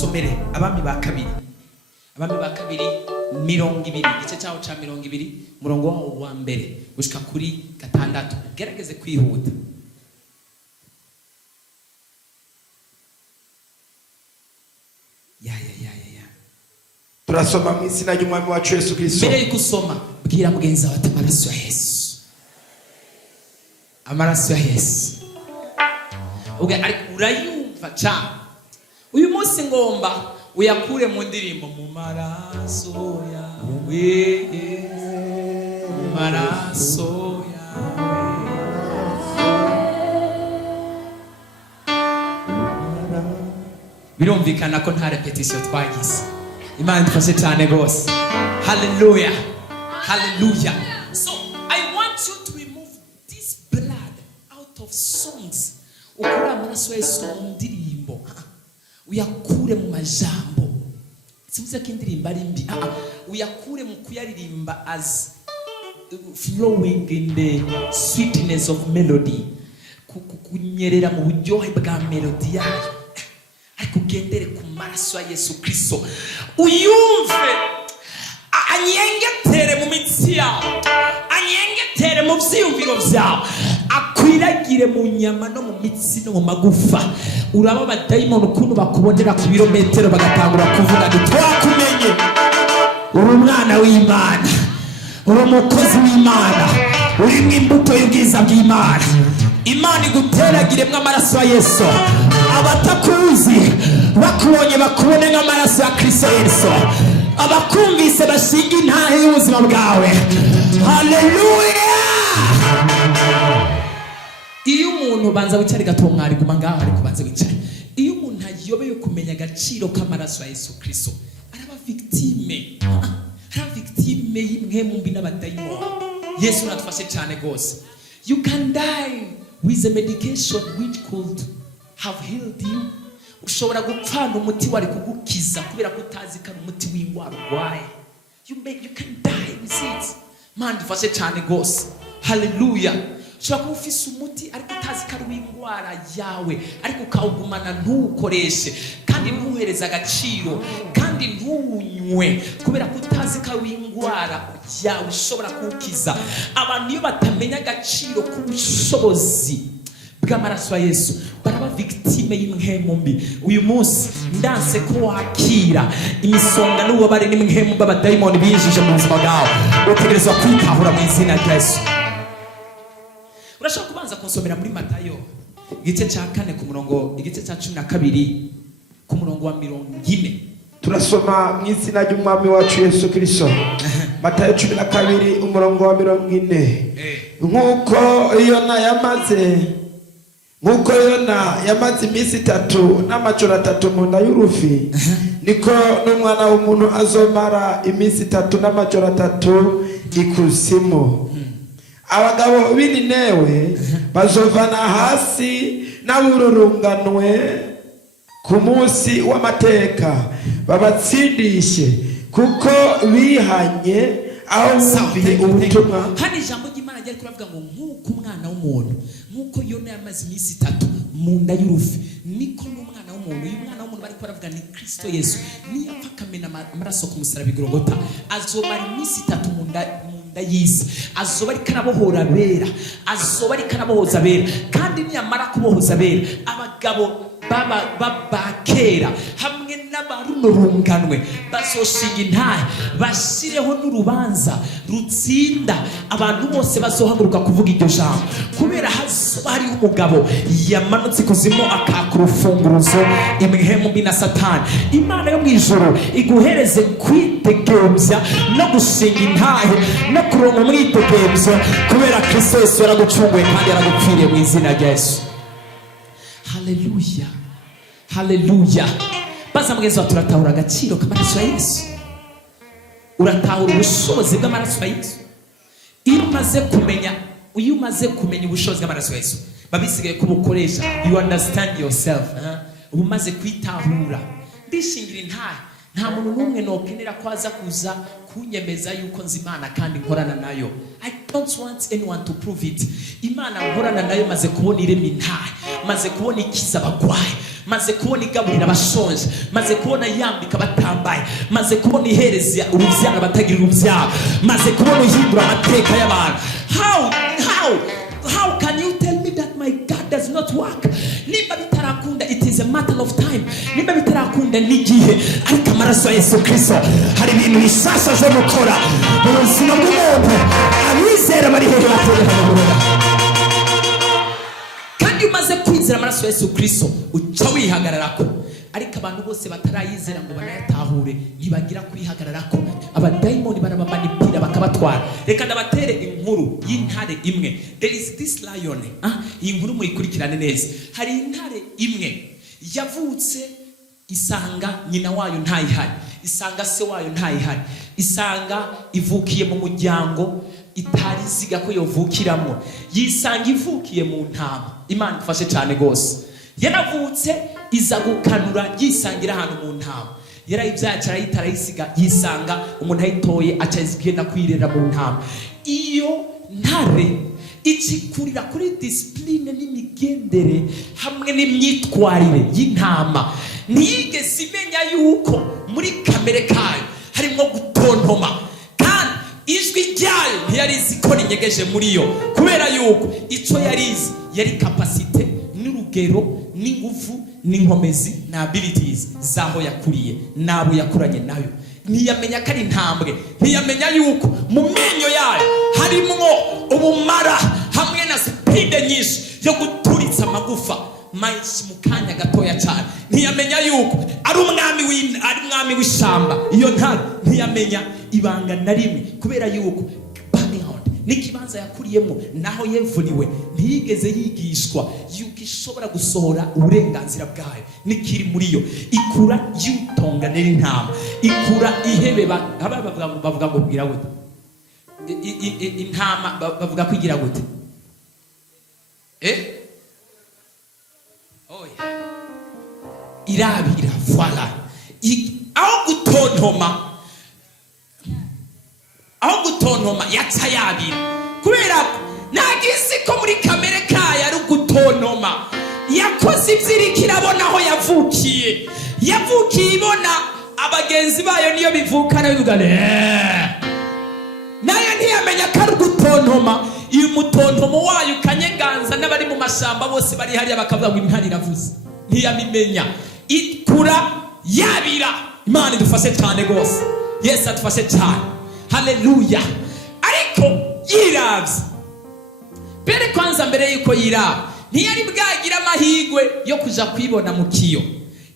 nsomere Abami ba kabiri 20 igice cyaho ca 20 murongo waho wa mbere gushika kuri 6. Gerageze kwihuta. Ya turasoma mu izina ry'umwami wacu Yesu Kristo. Mbere y'usoma bwira mugenzi wawe amaraso ya Yesu, amaraso ya Yesu. Ariko urayumva cyane uyu munsi ngomba uyakure mu ndirimbo mu maraso yawe, mu maraso yawe. Birumvikana ko nta repetition twagize. Imana idufashe cyane gose. Hallelujah, hallelujah. So I want you to remove this blood out of songs. Ukura amaraso ya Yesu mu ndirimbo, uyakure mu majambo. Sivuze ko indirimbo ari mbi, uyakure mu kuyaririmba as flowing in the sweetness of melody, kunyerera mu buryohe bwa melody yayo. Ariko ugendere ku maraso ya Yesu Kristo, uyumve anyengetere mu mitsi yawe, anyengetere mu vyiyumviro vyawe, akwiragire mu nyama no mu mitsi no mu magufa. Uraba abadayimoni ukuntu bakubonera ku birometero bagatangura kuvuga ngo twakumenye, uri umwana w'Imana, uri umukozi w'Imana, uri mu imbuto y'ubwiza bw'Imana. Imana iguteragiremwo amaraso ya Yesu. Abatakuzi bakubonye bakubone nk'amaraso ya Kristo Yesu, abakumvise bashinga intahe y'ubuzima bwawe. Haleluya. Iyo umuntu banza wicare gato mwari guma ngaho, ariko banza wicare. Iyo umuntu ayobeye kumenya agaciro k'amaraso ya Yesu Kristo, araba victime, araba victime y'imwe mu mbi n'abadayimoni. Yesu natufashe cyane gose. You can die with a medication which could have healed you. Ushobora gupfana umuti wari kugukiza kubera ko utazi ko umuti w'indwara urwaye. You can die with it. Man dufashe cyane gose. Hallelujah. Ushobora kuba ufise umuti ariko utazi ko ari w'indwara yawe, ariko ukawugumana ntuwukoreshe kandi ntuhereza agaciro kandi ntuwunywe kubera ko utazi ko ari w'indwara yawe ushobora kuwukiza. Abantu iyo batamenya agaciro k'ubushobozi bw'amaraso ya Yesu baraba victime y'imhemu mbi. Uyu munsi ndanse ko wakira imisonga n'ububabare n'imhemu b'abadayimoni binjije mu buzima bwawe, utegerezwa kwitahura mu izina rya Yesu. Urashobora kubanza kunsomera muri Matayo igice cya 4 ku murongo, igice cya 12 ku murongo wa 40. Turasoma mu izina ry'umwami wacu Yesu Kristo. Matayo 12 umurongo wa 40. Nkuko Yona yamaze iminsi 3 n'amajoro 3 mu nda y'urufi, niko n'umwana w'umuntu azomara iminsi 3 n'amajoro 3 ikuzimu. Abagabo b'Ininewe bazovana hasi n'abururunganwe ku munsi w'amateka babatsindishe, kuko bihanye aho bumviye ubutumwa. Hano ijambo ry'Imana ryari kuravuga ngo nk'uko umwana w'umuntu, nk'uko Yona yamaze iminsi 3 mu nda y'urufi, niko n'umwana w'umuntu. Uyu mwana w'umuntu bari kuravuga ni Kristo Yesu, niyo apfa akamena amaraso ku musaraba Golgotha, azomara iminsi 3 mu nda y'isi. Azoba ari karabohora bera, azoba ari karabohoza bera, kandi niyamara kubohoza bera, abagabo babakera hamwe n'abarunurunganwe bazoshinga intahe, bashireho n'urubanza rutsinda. Abantu bose bazohaguruka kuvuga iryo jambo, kubera hazoba hariho umugabo yamanutse kuzimu akaka urufunguruzo imihemu mbi na Satani. Imana yo mu ijuru iguhereze kwitegembya no gushinga intahe no kuronka umwitegembyo, kubera Kristo Yesu yaragucunguye kandi yaragupfiriye mu izina rya Yesu. Haleluya, haleluya. Baza mugenzi wa turatahura agaciro k'amaraso ya Yesu, uratahura ubushobozi bw'amaraso ya Yesu. Iyo umaze kumenya ubushobozi bw'amaraso ya Yesu, babisigaye kubukoresha. You understand yourself, umaze kwitahura. Ndishingira intahe, nta muntu n'umwe nokenera ko aza kuza kunyemeza yuko nzi Imana kandi nkorana nayo. I don't want anyone to prove it. Imana nkorana nayo maze kubona irema intahe, maze kubona ikiza abagwayi, maze kubona igaburira abashonje, maze kubona yambika batambaye, maze kubona ihereza urubyaro abatagira urubyaro, maze kubona uhindura amateka y'abantu. How can you tell me that my God does not work? Nimba bitarakunda, it is a matter of time. Nimba bitarakunda n'igihe, ariko amaraso ya Yesu Kristo hari ibintu bishasha zo gukora mu buzima bw'umuntu. Abizera bari hejuru bategeka. Kandi umaze kwizera amaraso ya Yesu Kristo uca wihagararako. Ariko abantu bose batarayizera ngo banayatahure ntibagira kwihagararako. Abadayimoni barabamanipira bakabatwara. Reka ndabatere inkuru y'intare imwe. There is this lion. Iyi nkuru muyikurikirane neza. Hari intare imwe yavutse isanga nyina wayo ntayihari, isanga se wayo ntayihari, isanga ivukiye mu muryango itari ziga ko yovukiramo, yisanga ivukiye mu ntama. Imana ifashe cyane gose. Yaravutse iza gukanura yisangira ahantu mu ntama. Yarayibyacara yitarayisiga yisanga umuntu ayitoye acazigenda kwirera mu ntama. Iyo ntare ikikurira kuri discipline n'imigendere hamwe n'imyitwarire y'intama, ntiyigeze imenya yuko muri kamere kayo harimo gutontoma, kandi ijwi ryayo ntiyarizi ko rinyegeje muri yo, kubera yuko icyo yarizi yari kapasite n'urugero n'ingufu n'inkomezi na abilities zaho yakuriye nabo yakuranye nayo. Ntiyamenya ko ari intambwe, ntiyamenya yuko mu menyo yayo harimo ubumara hamwe na speed nyinshi yo guturitsa amagufa menshi mu kanya gatoya cyane. Ntiyamenya yuko ari umwami w'ishamba. Iyo ntare ntiyamenya ibanga na rimwe, kubera yuko n'ikibanza yakuriyemo naho yevuniwe ntiyigeze yigishwa yuko ishobora gusohora uburenganzira bwayo n'ikiri muri yo. Ikura yutonga n'intama, ikura ihebe. Bavuga ngo bwira gute intama, bavuga kwigira gute irabira voila. aho gutontoma yaca yabira, kubera nagisi ko muri kamere kayo ari gutontoma. Yakoze ivyiriko irabona aho yavukiye ibona abagenzi bayo niyo bivukana bivuga nayo ntiyamenya ko ari gutontoma. Iyo mutontomo wayo ukanyeganza n'abari mu mashamba bose bari hariya bakavuga ngo intare iravuze, ntiyamimenya. Ikura yabira. Imana idufashe cyane gose, Yesu adufashe cyane. Haleluya. Ariko yiravye bere kwanza, mbere yuko yiraba ntiyari bwagira amahigwe yo kuja kwibona mu kiyo,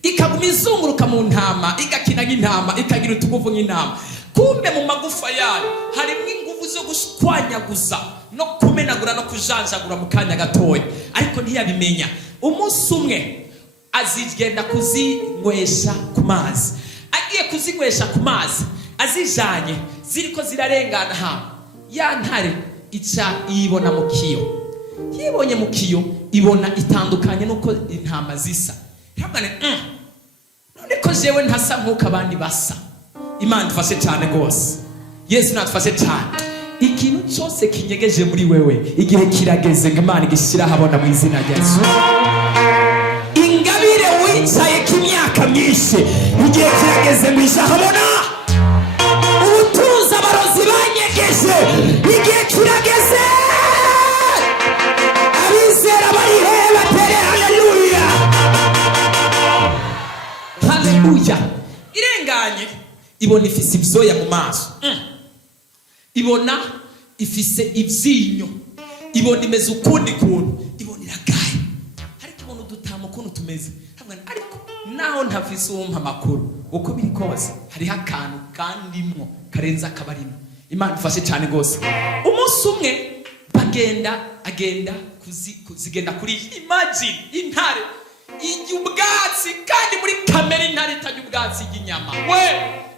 ikaguma izunguruka mu ntama, igakina nk'intama, ikagira utuguvu nk'intama. Kumbe mu magufa yayo harimo inguvu zo gushwanyaguza no kumenagura no kujanjagura mu kanya gatoya, ariko ntiyabimenya. Umunsi umwe azigenda kuzinywesha ku mazi. Agiye kuzinywesha ku mazi azijanye ziriko zirarengana ha ya ntare ica ibona mu kiyo. Yibonye mu kiyo ibona itandukanye nuko intama zisa. Ntabane none ko jewe ntasa nkuko abandi basa. Imana ifashe cyane gose, Yesu natufashe cyane. Ikintu cyose kinyegeje muri wewe igihe kirageze ngo Imana igishira habona mu izina rya Yesu. Ingabire wicaye kimyaka myinshi igihe kirageze ngo ishahabona. Ubutunzi abarozi banyegeje igihe kirageze. Abizera bari he batere haleluya. Haleluya. Irenganye ibona ifise ibyoya mu maso, ibona ifise ivyinyo, ibona imeze ukundi kuntu, ibona iragaye. Ariko ibona udutamo kuntu tumeze, ariko naho ntafise umpa makuru uko biri kose hariho akantu kandimwo karenza akabarimo. Imana ifashe cyane gose. Umunsi umwe agenda kuzigenda kuri, imagine intare iby'ubwatsi, kandi muri kamere intare itajya ubwatsi y'inyama.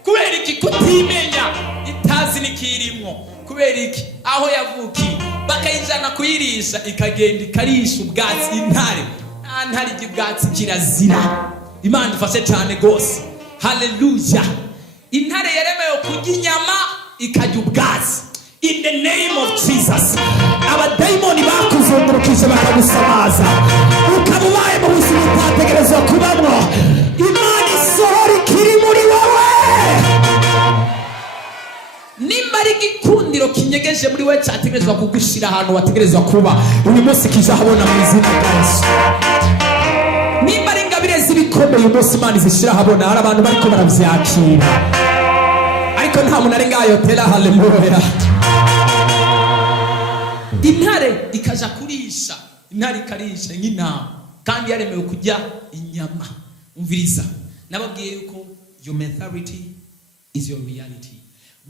Kubera iki kutimenya, itazi nikirimwo, kubera iki aho yavukiye bakayijana kuyirisha, ikagenda ikarisha ubwatsi. Intare iby'ubwatsi kirazira. Imana ifashe cyane gose. Haleluya. Intare yaremewe kurya inyama ikajya ubwatsi. In the name of Jesus. Abadayimoni bakuzungurukije bakagusamaza, ukabubaye mu buzima utategerezwa kuba igikundiro kinyegeje muri we cyategerezwa kugushira ahantu wategerezwa kuba uyu munsi kizahabona mu izina rya Yesu. Nimba ari ingabire z'ibikomeye uyu munsi Imana izishira ahabona, hari abantu bariko baravyakira ariko nta muntu ari ngayo. Tera haleluya. Intare ikaja kurisha, intare ikarisha nk'intama kandi yaremewe kujya inyama. Umviriza, nababwiye yuko your mentality is your reality.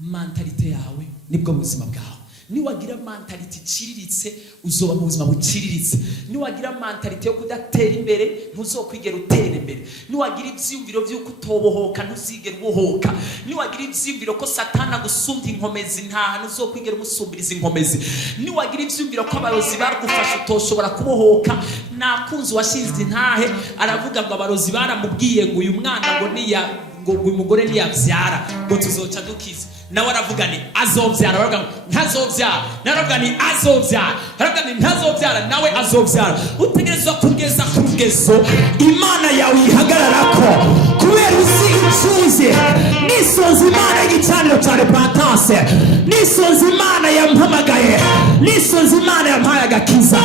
Mentality yawe nibwo buzima bwawe. Niwagira mentality iciriritse uzoba mu buzima buciriritse. Niwagira mentality yo kudatera imbere ntuzokwigera utera imbere. Niwagira ivyumviro vy'uko utobohoka ntuzigera ubohoka. Niwagira ivyumviro ko Satana gusumbya inkomezi nta ntuzokwigera umusumbiriza inkomezi. Niwagira ivyumviro ko abarozi baragufasha utoshobora kubohoka. Nakunze washinze intahe aravuga ngo abarozi baramubwiye ngo uyu mwana ngo uyu mugore niyavyara ngo tuzoca dukiza. Nawe aravuga ni azovyara, aravuga ntazovyara, aravuga ni azovyara, aravuga ni ntazovyara, nawe azovyara. Utegerezwa kugeza ku rugezo Imana yawe ihagararako kubera uzuye nisonze Imana y'igicaniro cya repentance, nisonze Imana yampamagaye, nisonze Imana yampaye agakiza.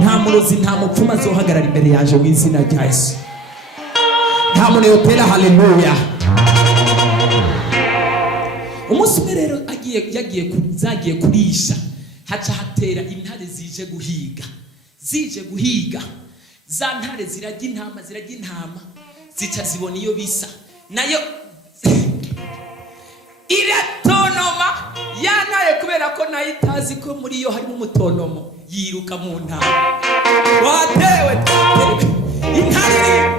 Nta murozi nta mupfumu azohagarara imbere yaje mu izina rya Yesu. Nta muntu yotera haleluya. Umunsi umwe rero zagiye kurisha, haca hatera intare zije guhiga. Za ntare zirajya intama zica zibona iyo bisa nayo iratonoma. Yanaye kubera ko nayo itazi ko muri yo harimo umutonomo, yiruka mu ntama. Watewe intare.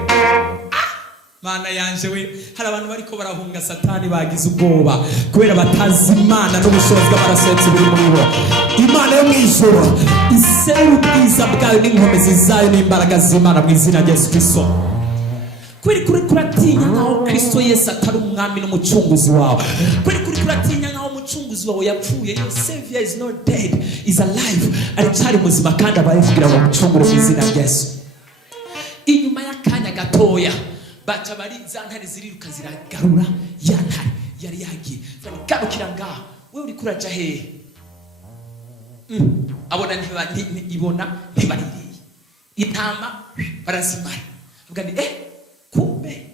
Mana yanje we, hari abantu bariko barahunga Satani bagize ubwoba kubera batazi Imana n'ubushobozi bw'amaraso buri muri bo. Imana yo mwijuru iseru bwiza bwayo n'inkomezi zayo n'imbaraga z'Imana mu izina rya Yesu Kristo. Kweri kuratinya nkaho Kristo Yesu atari umwami n'umucunguzi wawe. Kweri kuratinya nkaho umucunguzi wawe yapfuye. Your Savior is not dead, is alive. Aracyari muzima kandi abayivugira ngo umucungure mu izina rya Yesu. Inyuma y'akanya gatoya baca bari za ntare ziriruka ziragarura ya ntare yari yagiye. Garukira ngaho, wewe uri kuraja hehe? Abona ntibaririye. Intama barazimara. Avuga ni kumbe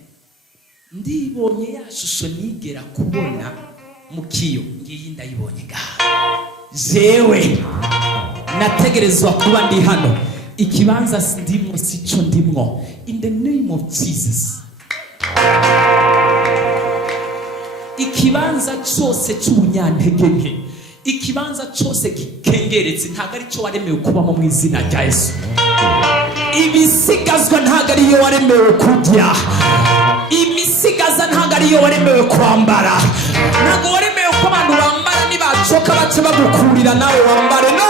ndibonye ya shusho nigera kubona mu kiyo, ngiyi ndayibonye ngaho. Jewe nategerezwa kuba ndi hano. Ikibanza ndimwo sico ndimwo. In the name of Jesus. Ikibanza cyose cy'ubunyantege, ikibanza cyose kikengeretse ntago ari cyo waremewe kubamo mu izina rya Yesu. Ibisigazwa ntago ari yo waremewe kurya. Imisigaza ntago ari yo waremewe kwambara. Ntago waremewe ko abantu bambara nibacoka bace bagukurira nawe wambare. No!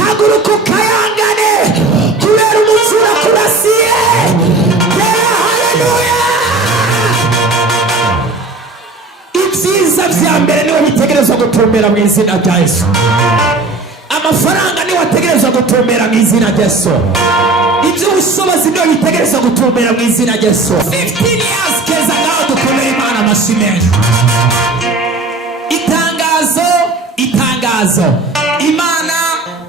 Haguruka ukayangane kubera umucura kurasiye. Haleluya. Ibyiza vya mbere niwe bitegerezwa gutumbera mu izina rya Yesu. Amafaranga niwe ategerezwa gutumbera mu izina rya Yesu. Iby'ubushobozi niwe bitegerezwa gutumbera mu izina rya Yesu. 15 years keza ngaho dukomere Imana amashimwe. Itangazo Imana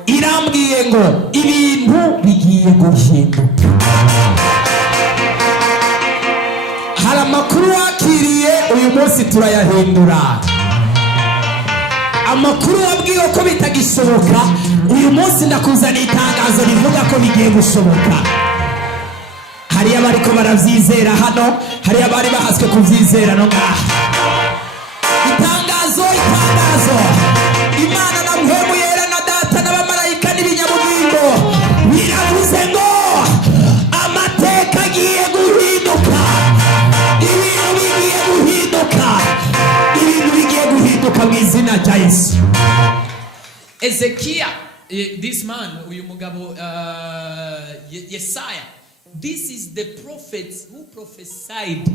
irambwiye ngo ibintu bigiye guhinduka. Hari amakuru wakiriye uyu munsi turayahindura. Amakuru wabwiye ko bitagishoboka uyu munsi ndakuzana itangazo rivuga ko bigiye gushoboka. Hari abariko baravyizera hano, hari abari bahaswe kuvyizera no ngaha. Itangazo Imana na mpemu yera na data n'abamarayika n'ibinyabugingo biravuze ngo amateka agiye guhinduka. Ibintu bigiye guhinduka mu izina rya Yesu. Ezekiel, this man, uyu mugabo Yesaya, this is the prophet who prophesied.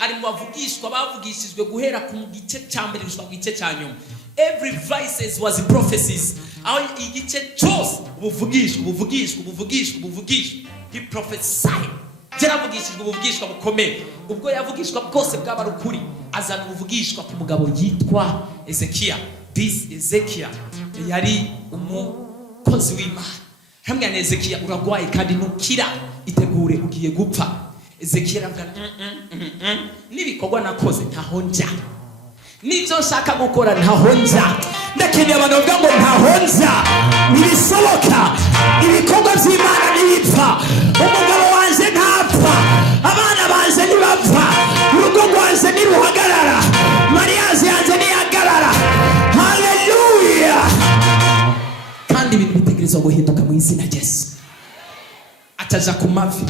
Ari mu bavugishwa bavugishijwe guhera ku gice cya mbere gushika ku gice cya nyuma. Every verses was prophecies. Aho igice cyose ubuvugishwa. he prophesied. Yaravugishijwe ubuvugishwa bukomeye. Ubwo yavugishwa bwose bwaba ari ukuri, azana ubuvugishwa ku mugabo yitwa Ezekiya. This Ezekiya yari umukozi w'Imana. Hamwe na Ezekiya, uragwaye kandi ntukira, itegure ugiye gupfa. Ezekiya aravuga nibikorwa nakoze ntaho njya, nibyo nshaka gukora ntaho njya. Ndakeneye abantu bavuga ngo ntaho njya, nibisoboka, ibikorwa by'Imana nibipfa, umugabo wanje ntapfa, abana banje ntibapfa, urugo rwanje ntiruhagarara, mariage yanjye ntihagarara. Haleluya! Kandi ibintu bitegerezwa guhinduka mu izina Yesu. Ataja ku mavi,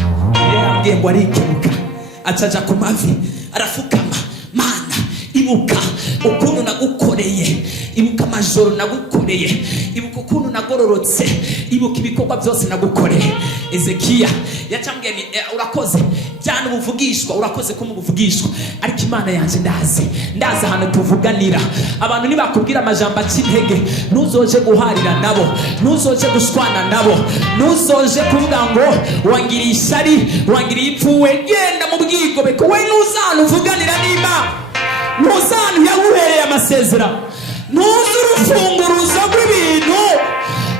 yambwiye ngo arikemuka, ataja ku mavi arafukama. Mana, ibuka ukuntu nagukoreye, ibuka amajoro nagukoreye, ibuka ukuntu nagororotse, ibuka ibikorwa byose nagukoreye. Ezekiya yacambwiye ni urakoze cyane ubuvugishwa, urakoze ko mubuvugishwa, ariko Imana yanjye ndazi ahantu tuvuganira. Abantu nibakubwira amajambo akintege, nuzoje guharira nabo, nuzoje gushwana nabo, nuzoje kuvuga ngo wangiriye isari, wangiriye ipfuwe, genda mu bwigobeko. We nuzana uvuganira n'Imana, nuzana yaguhereye amasezerano, nuzi urufunguruzo rw'ibintu,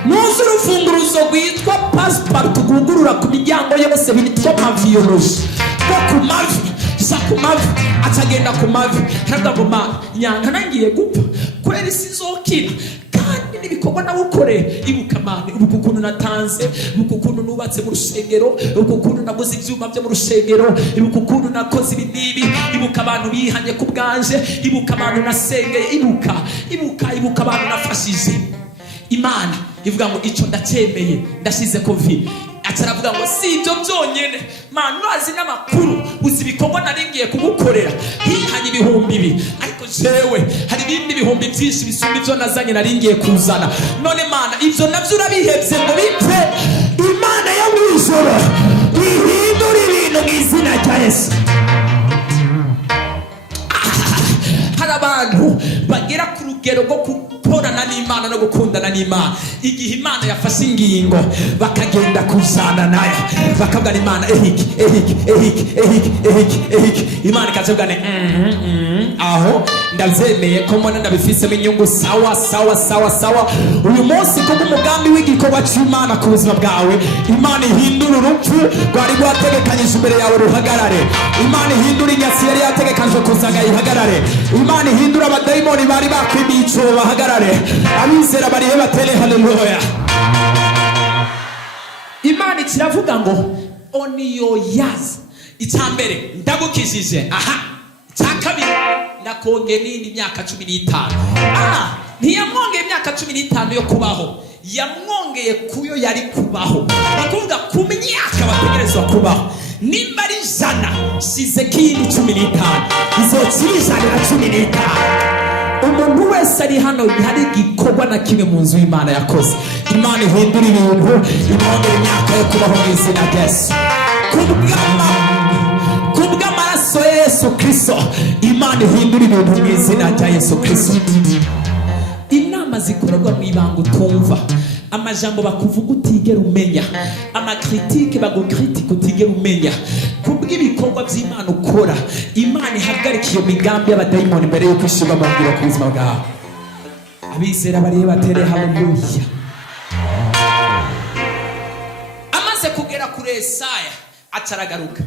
nuzi urufunguruzo rwitwa passport tugugurura ku miryango yose bitwa maviyoloji. Ko ku mavi, sa ku mavi, atagenda ku mavi, ntabwo nyanga nangiye gupfa, kurera isizokira. Kandi nibikorwa nawukore, ibuka Mana, ibuka ukuntu natanze, ibuka ukuntu nubatse mu rusengero, ibuka ukuntu naguze ibyuma byo mu rusengero, ibuka ukuntu nakoze ibi n'ibi, ibuka abantu bihanye ku bwanje, ibuka abantu nasengeye, ibuka abantu nafashije. Imana ivuga ngo icyo ndacyemeye, ndashize ko vi. Ataravuga ngo si ibyo byonyine, Mana urazi n'amakuru, uzi ibikorwa naringiye kugukorera, hihanye ibihumbi ibi, ariko jewe hari ibindi bihumbi byinshi bisumba ibyo nazanye naringiye kuzana. None Mana, ibyo nabyo urabihebye ngo bipfe. Imana yo mu ijoro ihindura ibintu mu izina rya Yesu. Hari abantu bagera ku rugero rwo gukorana n'Imana no gukundana n'Imana, igihe Imana yafashe ingingo bakagenda kuzana nayo, bakavuga Imana ehiki. Imana ikavuga aho ndabyemeye ko mbona ndabifisemo inyungu. Sawa. Uyu munsi ko umugambi w'igikorwa cy'Imana ku buzima bwawe, Imana ihindura urupfu rwari rwategekanyije imbere yawe ruhagarare. Imana ihindura inyasi yari yategekanyije kuzaga ihagarare. Imana ihindura abadayimoni bari bakwimiye icyobo bahagarare. Abizera barihe batere haleluya. Imana kiravuga ngo oniyo yazi. Icyambere ndagukijije, cyakabiri ndakonge nini imyaka 15. Ntiyamwongeye imyaka 15 yo kubaho, yamwongeye kuyo yari kubaho. Bakuvuga ku myaka bategerezwa kubaho. Nimba ari jana shize kindi 15, izokirishana 15. Umuntu wese ari hano hari igikorwa na kimwe mu nzu y'Imana yakoze. Imana ihindura ibintu, imwongera imyaka yo kubaho mu izina rya Yesu. Kubw'amaraso ya Yesu Kristo, Imana ihindura ibintu mu izina rya Yesu Kristo. Inama zikorwa mu ibanga utumva, amajambo bakuvuga utigera umenya, amakritike bagukritika utigera umenya. Kubw'ibikorwa by'Imana ukora, Imana ihagarika iyo migambi y'abadayimoni mbere yo kwishima amabwiro ku buzima bwawe. Abizera barihe batere haleluya. Amaze kugera kuri Yesaya acaragaruka,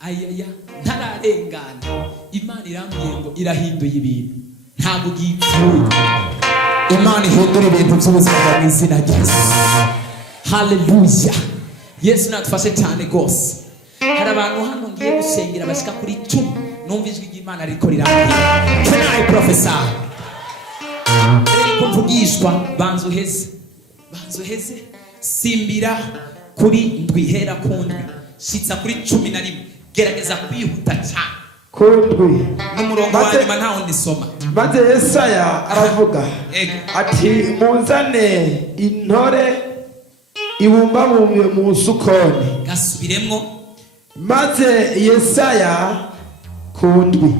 ayaya ntararengana. Imana irambwiye ngo irahinduye ibintu, ntabwo gipfuye. Imana ihindura ibintu by'ubuzima bwa izina rya Yesu. Haleluya. Yesu natufashe cyane gose. Hari abantu hano ngiye gusengera bashika kuri 10, numva ijwi ry'Imana riko rirambwira. Can I prophesy? Rero kumvugishwa banzuheze simbira kuri ndwihera kundwi, shitsa kuri 11, gerageza kwihuta cyane. Kundwi n'umurongo wa nyuma ntawo ndisoma. Maze Yesaya aravuga ati munzane intore ibumbabumbe mu sukoni. Gasubiremwo. Maze Yesaya kundwi.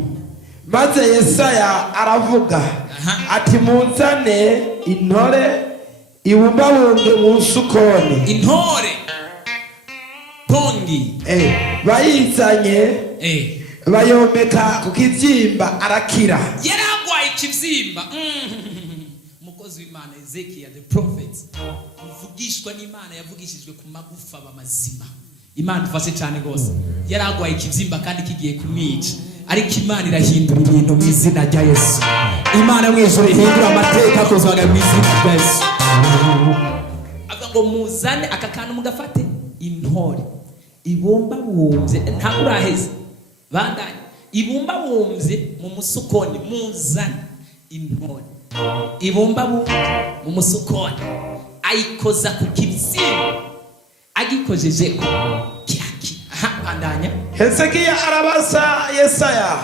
Maze Yesaya aravuga ati munzane intore ibumbabumbe mu sukoni. Intore ndamubwiye bayizanye bayomeka ku kibyimba arakira. yaragwaye ikibyimba. Umukozi w'Imana Ezekiya the prophet mvugishwa n'Imana yavugishijwe ku magufa bamazima. Imana ifashe cyane gose. Yaragwaye ikibyimba kandi kigiye kumwica, ariko Imana irahindura ibintu mu izina rya Yesu. Imana mwijuru ihindura amateka kozwaga mu izina rya Yesu. Avuga ngo muzane aka kantu mugafate intore ibumba bumbye ntabwo uraheze bandanye ibumba bumbye mu musukoni, muzane intore ibumba bumbye mu musukoni ayikoza ku kibyimba agikojeje kiraki. Bandanya Hezekiya arabaza Yesaya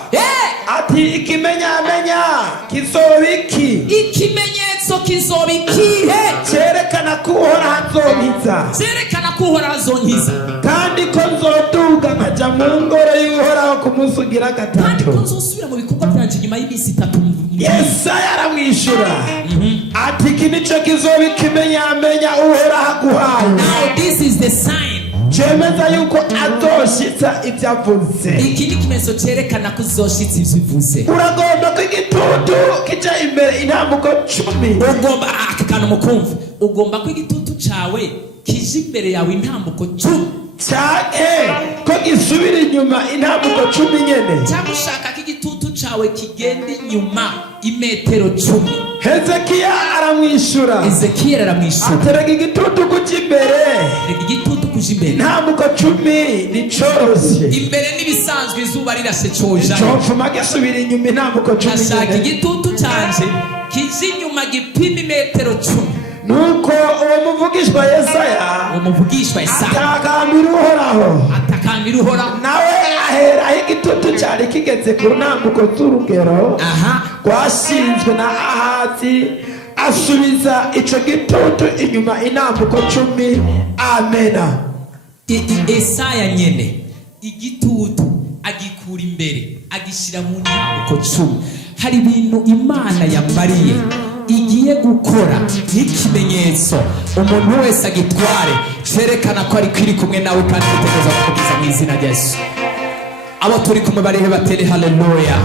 ati ikimenyamenya kizobiki? Ikimenyetso kizobikihe cyerekana ko uhoraho azonkiza, cyerekana ko uhoraho azonkiza, kandi ko nzoduga nkaja mu ngoro y'uhoraho ku munsi ugira gatatu, kandi ko nzosubira mu bikorwa byanje nyuma y'iminsi 3. Yesaya aramwishura ati iki nico kizoba ikimenyamenya uhoraho aguhaye. Now this is the sign cemeza yuko azoshitsa ibyo avuze. Iki ni ikimenyetso cyerekana ko uzoshitsa ibyo uvuze. Uragomba ko igitutu kija imbere intambuko 10. Ugomba akakana mukumva, ugomba ko igitutu cawe kije imbere yawe intambuko 10 cyane ko gisubira inyuma intambuko 10 nyene, cyangwa ushaka ko igitutu cawe kigenda inyuma imetero 10. Hezekiya aramwishura aterega igitutu kuja imbere, igitutu kuja imbere intambuko 10 ni coroshe imbere n'ibisanzwe izuba rirashe coja cofuma gisubira inyuma intambuko 10. ashaka igitutu canje kije inyuma gipima imetero 10. nuko uwo muvugishwa Yesaya atakambira uhoraho nawe ahera igitutu cyari kigeze ku ntambuko z'urugero rwashinzwe na Ahazi, asubiza ico gitutu inyuma intambuko 10. Amena. Yesaya nyene igitutu agikura imbere agishira mu ntambuko 10. hari ibintu Imana yambariye igiye gukora nk'ikimenyetso, umuntu wese agitware cyerekana ko ari kwiri kumwe nawe kandi gutegereza kukugiza mu izina rya Yesu. Abo turi kumwe barehe batere haleluya.